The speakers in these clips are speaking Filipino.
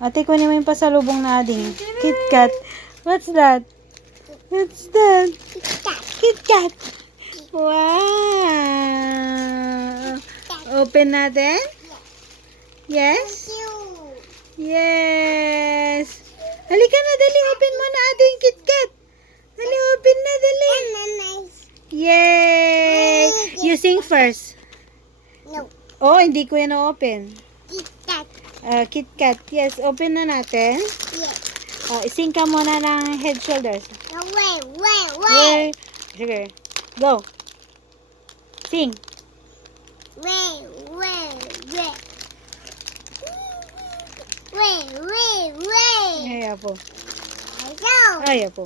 Ate, kunin mo yung pasalubong na ading. KitKat. What's that? What's that? KitKat. Wow. Open natin? Yes? Yes. Halika na, dali. Open mo na ating KitKat. Dali, open na, dali. Yay! You sing first. No. Oh, hindi ko yan na-open. KitKat. KitKat. Yes, open na natin. Yes. Sing ka muna ng head shoulders. No, wait. Wait. Sige. Go. Sing. Wait. Ay, apo. Go. Ay, apo.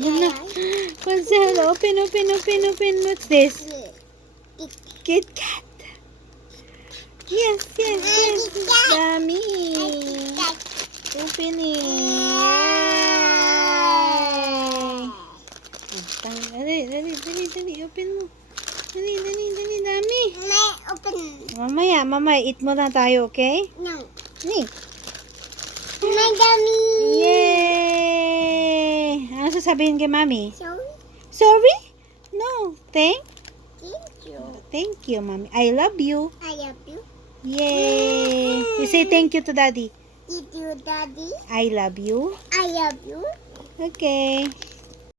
Yan na. What's that? Open. What's this? KitKat. Yes. Dami. Opening. Yay. Dali. Open mo. Dali. Dami. May open. Mamaya. Eat mo na tayo, okay? No. Hey. May dami. Yay! Ano sasabihin kay Mami? Sorry. Sorry? No. Thank Thank you. you, Mami. I love you. I love you. Yay! You say thank you to Daddy. Did you, Daddy? I love you. I love you. Okay.